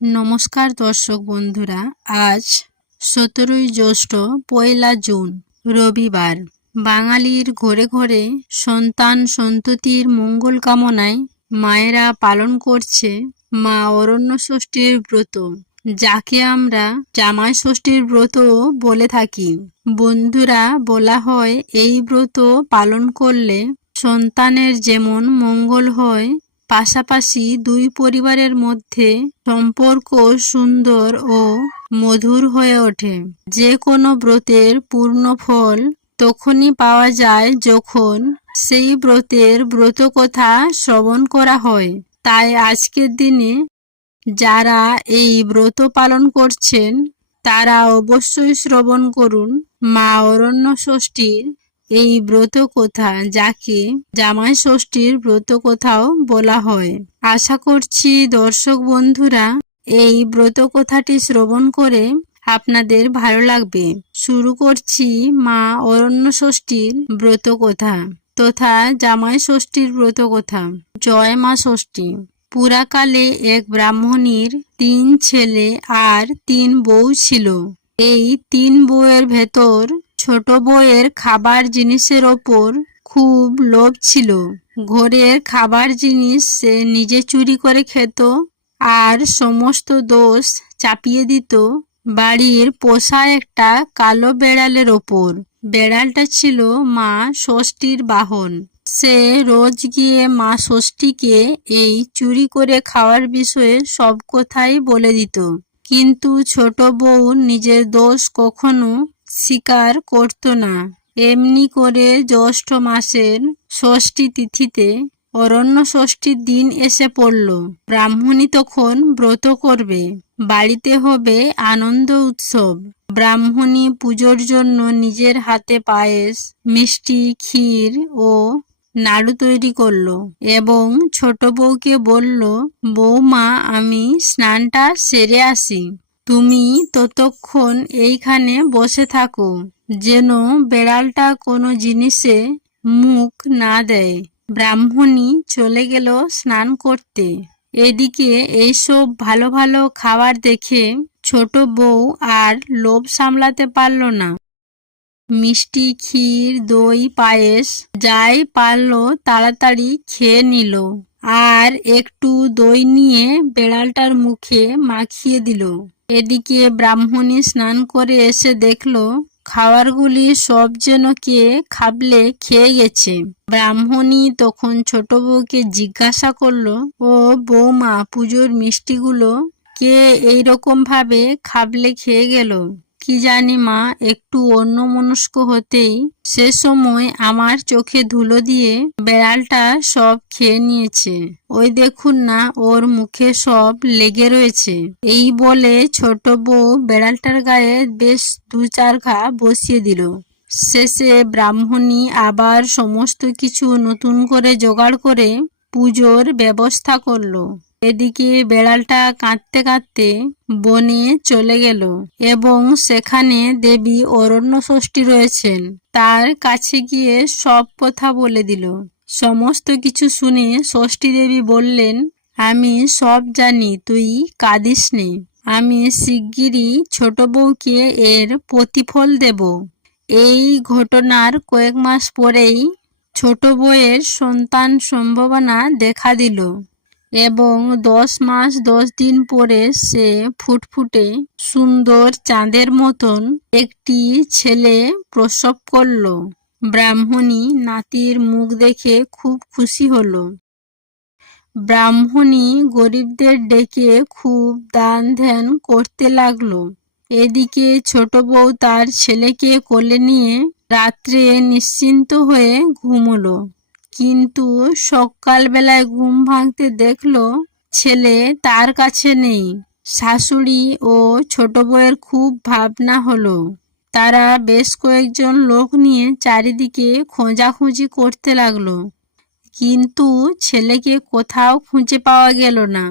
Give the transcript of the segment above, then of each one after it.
নমস্কার দর্শক বন্ধুরা, আজ 17ই জ্যৈষ্ঠ, পয়লা জুন, রবিবার। বাঙালির ঘরে ঘরে সন্তান সন্ততির মঙ্গল কামনায় মায়েরা পালন করছে মা অরণ্য ষষ্ঠীর ব্রত, যাকে আমরা জামাই ষষ্ঠীর ব্রতও বলে থাকি। বন্ধুরা, বলা হয় এই ব্রত পালন করলে সন্তানের যেমন মঙ্গল হয়, পাশাপাশি দুই পরিবারের মধ্যে সম্পর্ক সুন্দর ও মধুর হয়ে ওঠে। যে কোনো ব্রতের পূর্ণ ফল তখনই পাওয়া যায় যখন সেই ব্রতের ব্রতকথা শ্রবণ করা হয়। তাই আজকের দিনে যারা এই ব্রত পালন করছেন তারা অবশ্যই শ্রবণ করুন মা অরণ্য ষষ্ঠীর এই ব্রত কথা, যাকে জামাই ষষ্ঠীর ব্রত কথাও বলা হয়। আশা করছি দর্শক বন্ধুরা এই ব্রত কথাটি শ্রবণ করে আপনাদের ভালো লাগবে। শুরু করছি মা অরণ্য ষষ্ঠীর ব্রত কথা তথা জামাই ষষ্ঠীর ব্রত কথা। জয় মা ষষ্ঠী। পুরাকালে এক ব্রাহ্মণীর 3 ছেলে আর 3 বউ ছিল। এই 3 বউয়ের ভেতর ছোট বউয়ের খাবার জিনিসের ওপর খুব লোভ ছিল। ঘরের খাবার জিনিস সে নিজে চুরি করে খেত আর সমস্ত দোষ চাপিয়ে দিত বাড়ির পোষা একটা কালো বেড়ালের ওপর। বেড়ালটা ছিল মা ষষ্ঠীর বাহন। সে রোজ গিয়ে মা ষষ্ঠীকে এই চুরি করে খাওয়ার বিষয়ে সব কথাই বলে দিত, কিন্তু ছোট বউ নিজের দোষ কখনো স্বীকার করত না। এমনি করে জ্যৈষ্ঠ মাসের ষষ্ঠী তিথিতে অরণ্য ষষ্ঠীর দিন এসে পড়ল। ব্রাহ্মণী তখন ব্রত করবে, বাড়িতে হবে আনন্দ উৎসব। ব্রাহ্মণী পুজোর জন্য নিজের হাতে পায়েস, মিষ্টি, ক্ষীর ও নাড়ু তৈরি করলো এবং ছোট বউকে বলল, বৌমা, আমি স্নানটা সেরে আসি, তুমি ততক্ষণ এইখানে বসে থাকো, যেন বেড়ালটা কোনো জিনিসে মুখ না দেয়। ব্রাহ্মণী চলে গেল স্নান করতে। এদিকে এইসব ভালো ভালো খাবার দেখে ছোট বউ আর লোভ সামলাতে পারল না। মিষ্টি, ক্ষীর, দই, পায়েস যাই পারলো তাড়াতাড়ি খেয়ে নিল আর একটু দই নিয়ে বেড়ালটার মুখে মাখিয়ে দিল। এদিকে ব্রাহ্মণী স্নান করে এসে দেখল খাবারগুলি সব যেন কে খাবলে খেয়ে গেছে। ব্রাহ্মণী তখন ছোট বউকে জিজ্ঞাসা করলো, ও বৌমা, পুজোর মিষ্টিগুলো কে এইরকম ভাবে খাবলে খেয়ে গেল? কি জানি মা, একটু অন্যমনস্ক হতেই সে সময় আমার চোখে ধুলো দিয়ে বেড়ালটা সব খেয়ে নিয়েছে। ওই দেখুন না, ওর মুখে সব লেগে রয়েছে। এই বলে ছোট বউ বেড়ালটার গায়ে বেশ 2-4 ঘা বসিয়ে দিল। শেষে ব্রাহ্মণী আবার সমস্ত কিছু নতুন করে জোগাড় করে পুজোর ব্যবস্থা করলো। এদিকে বেড়ালটা কাঁদতে কাঁদতে বনে চলে গেল এবং সেখানে দেবী অরণ্য ষষ্ঠী রয়েছেন, তার কাছে গিয়ে সব কথা বলে দিল। সমস্ত কিছু শুনে ষষ্ঠী দেবী বললেন, আমি সব জানি, তুই কাঁদিস নে, আমি শিগগিরই ছোট বউকে এর প্রতিফল দেব। এই ঘটনার কয়েক মাস পরেই ছোট বউয়ের সন্তান সম্ভাবনা দেখা দিল এবং 10 মাস 10 দিন পরে সে ফুটফুটে সুন্দর চাঁদের মতন একটি ছেলে প্রসব করল। ব্রাহ্মণী নাতির মুখ দেখে খুব খুশি হলো। ব্রাহ্মণী গরিবদের ডেকে খুব দান ধ্যান করতে লাগলো। এদিকে ছোট বউ তার ছেলেকে কোলে নিয়ে রাত্রে নিশ্চিন্ত হয়ে ঘুমোলো, কিন্তু সকালবেলায় ঘুম ভাঙতে দেখলো ছেলে তার কাছে নেই। শাশুড়ি ও ছোট বউয়ের খুব ভাবনা হলো। তারা বেশ কয়েকজন লোক নিয়ে চারিদিকে খোঁজাখুঁজি করতে লাগলো, কিন্তু ছেলেকে কোথাও খুঁজে পাওয়া গেল না।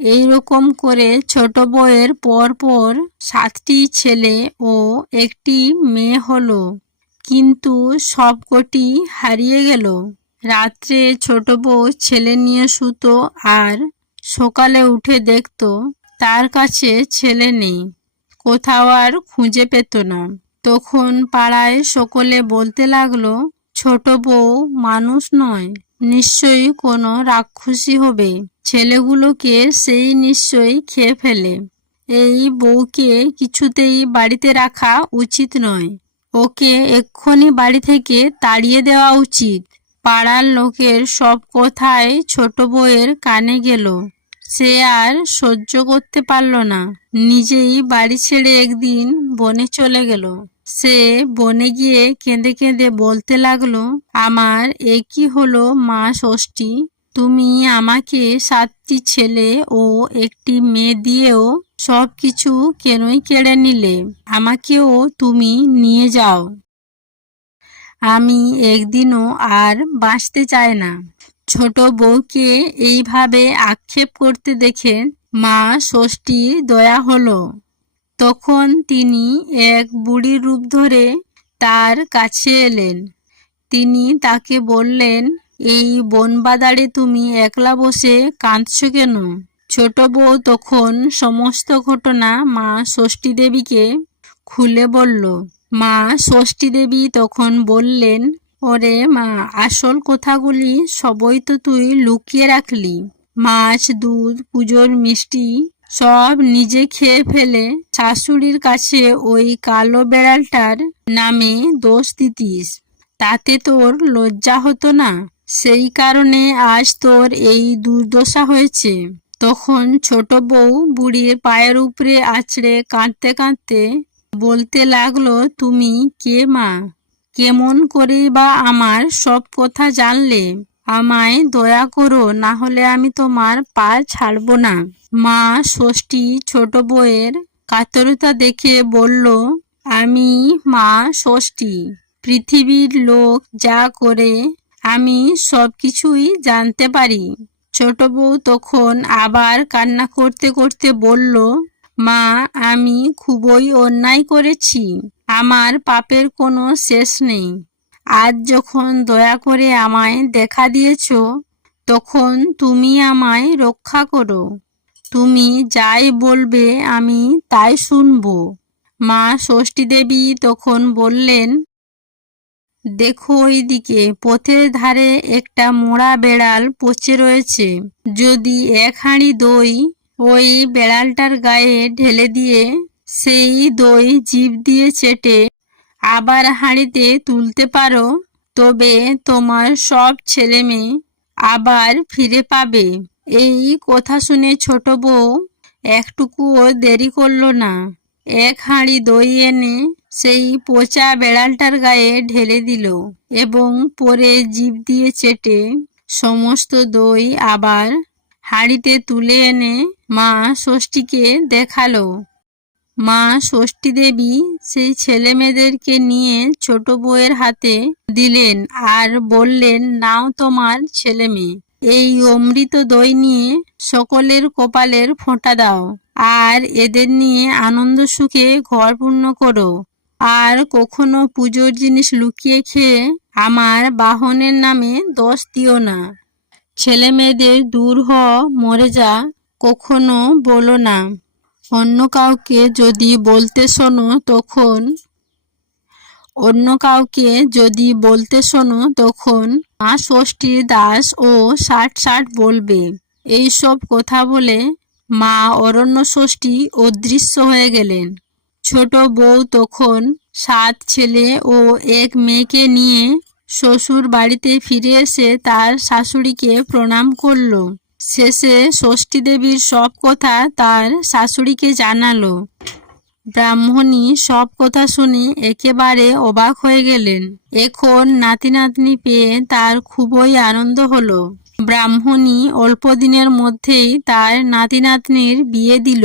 এই রকম করে ছোট বউয়ের পর 7টি ছেলে ও একটি মেয়ে হলো, কিন্তু সবকটি হারিয়ে গেল। রাত্রে ছোট বউ ছেলে নিয়ে শুতো আর সকালে উঠে দেখতো তার কাছে ছেলে নেই, কোথাও আর খুঁজে পেত না। তখন পাড়ায় সকলে বলতে লাগলো, ছোট বউ মানুষ নয়, নিশ্চয়ই কোনো রাক্ষসী হবে, ছেলেগুলোকে সেই নিশ্চয়ই খেয়ে ফেলে। এই বউকে কিছুতেই বাড়িতে রাখা উচিত নয়, ওকে এক্ষুনি বাড়ি থেকে তাড়িয়ে দেওয়া উচিত। পাড়ার লোকের সব কথাই ছোট বউয়ের কানে গেল। সে আর সহ্য করতে পারল না, নিজেই বাড়ি ছেড়ে একদিন বনে চলে গেল। সে বনে গিয়ে কেঁদে কেঁদে বলতে লাগলো, আমার এ কি হলো মা ষষ্ঠী, তুমি আমাকে 7টি ছেলে ও একটি মেয়ে দিয়েও সব কিছু কেনই কেড়ে নিলে? আমাকেও তুমি নিয়ে যাও, আমি একদিনও আর বাঁচতে চাই না। ছোট বউকে এইভাবে আক্ষেপ করতে দেখে মা ষষ্ঠীর দয়া হলো। তখন তিনি এক বুড়ির রূপ ধরে তার কাছে এলেন। তিনি তাকে বললেন, এই বনবাদারে তুমি একলা বসে কাঁদছ কেন? ছোট বউ তখন সমস্ত ঘটনা মা ষষ্ঠী দেবীকে খুলে বলল। মা ষষ্ঠী দেবী তখন বললেন, ওরে মা, আসল কথাগুলি সবই তো তুই লুকিয়ে রাখলি। মাছ, দুধ, পুজোর মিষ্টি সব নিজে খেয়ে ফেলে শাশুড়ির কাছে ওই কালো বেড়ালটার নামে দোষ দিতিস, তাতে তোর লজ্জা হতো না? সেই কারণে আজ তোর এই দুর্দশা হয়েছে। তখন ছোট বউ বুড়ির পায়ের উপরে আছড়ে কাঁদতে কাঁদতে বলতে লাগলো, তুমি কে মা? কেমন করেই বা আমার সব কথা জানলে? আমায় দয়া করো, না হলে আমি তোমার পা ছাড়ব না। মা ষষ্ঠী ছোট বউয়ের কাতরতা দেখে বলল, আমি মা ষষ্ঠী, পৃথিবীর লোক যা করে আমি সব কিছুই জানতে পারি। ছোট বউ তখন আবার কান্না করতে করতে বলল, মা, আমি খুবই অন্যায় করেছি, আমার পাপের কোনো শেষ নেই। আজ যখন দয়া করে আমায় দেখা দিয়েছ, তখন তুমি আমায় রক্ষা করো। তুমি যাই বলবে আমি তাই শুনব। মা ষষ্ঠী দেবী তখন বললেন, দেখো ওইদিকে পথের ধারে একটা মোড়া বেড়াল পচে রয়েছে, যদি 1 হাঁড়ি দই ওই বেড়ালটার গায়ে ঢেলে দিয়ে সেই দই জিভ দিয়ে চেটে আবার হাঁড়িতে তুলতে পারো, তবে তোমার সব ছেলে মেয়ে আবার ফিরে পাবে। এই কথা শুনে ছোট বউ একটুকুও দেরি করল না, 1 হাঁড়ি দই এনে সেই পচা বেড়ালটার গায়ে ঢেলে দিল এবং পরে জিভ দিয়ে চেটে সমস্ত দই আবার হাঁড়িতে তুলে এনে মা ষষ্ঠীকে দেখালো। মা ষষ্ঠী দেবী সেই ছেলে মেয়েদেরকে নিয়ে ছোট বউয়ের হাতে দিলেন আর বললেন, নাও তোমার ছেলে মেয়ে, এই অমৃত দই নিয়ে সকলের কপালের ফোঁটা দাও আর এদের নিয়ে আনন্দ সুখে ঘর পূর্ণ করো। আর কখনো পুজোর জিনিস লুকিয়ে খেয়ে আমার বাহনের নামে দোষ দিও না। ছেলে মেয়েদের দূর হ, মরে যা কখনো বলো না। অন্য কাউকে যদি বলতে শোনো তখন মা ষষ্ঠীর দাস ও 60 বলবে। এইসব কথা বলে মা অরণ্য ষষ্ঠী অদৃশ্য হয়ে গেলেন। ছোট বউ তখন 7 ছেলে ও 1 মেয়েকে নিয়ে শ্বশুর বাড়িতে ফিরে এসে তার শাশুড়িকে প্রণাম করল। শেষে ষষ্ঠী দেবীর সব কথা তার শাশুড়িকে জানালো। ব্রাহ্মণী সব কথা শুনে একেবারে অবাক হয়ে গেলেন। এখন নাতি নাতনি পেয়ে তার খুবই আনন্দ হলো। ব্রাহ্মণী অল্প দিনের মধ্যেই তার নাতি নাতনির বিয়ে দিল।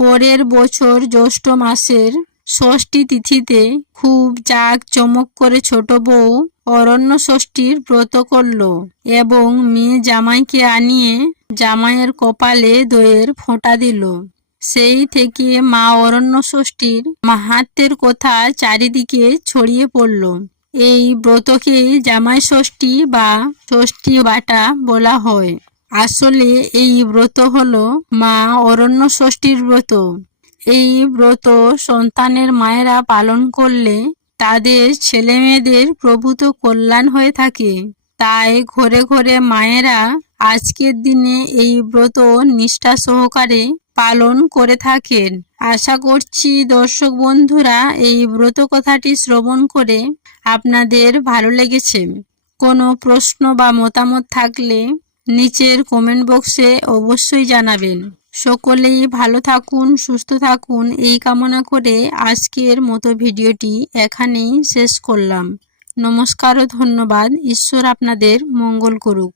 পরের বছর জ্যৈষ্ঠ মাসের ষষ্ঠী তিথিতে খুব জাঁক চমক করে ছোট বউ অরণ্য ষষ্ঠীর ব্রত করল এবং মেয়ে জামাইকে আনিয়ে জামাইয়ের কপালে দইয়ের ফোঁটা দিল। সেই থেকে মা অরণ্য ষষ্ঠীর মাহাত্ম্যের কথা চারিদিকে ছড়িয়ে পড়ল। এই ব্রতকেই জামাই ষষ্ঠী বা ষষ্ঠী বাটা বলা হয়। আসলে এই ব্রত হলো মা অরণ্য ষষ্ঠীর ব্রত। এই ব্রত সন্তানের মায়েরা পালন করলে তাদের ছেলেমেয়েদের প্রভূত কল্যাণ হয়ে থাকে। তাই ঘরে ঘরে মায়েরা আজকের দিনে এই ব্রত নিষ্ঠা সহকারে পালন করে থাকেন। আশা করছি দর্শক বন্ধুরা এই ব্রত কথাটি শ্রবণ করে আপনাদের ভালো লেগেছে। কোনো প্রশ্ন বা মতামত থাকলে নিচের কমেন্ট বক্সে অবশ্যই জানাবেন। সকলেই ভালো থাকুন, সুস্থ থাকুন এই কামনা করে আজকের মতো ভিডিওটি এখানেই শেষ করলাম। নমস্কার ও ধন্যবাদ। ঈশ্বর আপনাদের মঙ্গল করুক।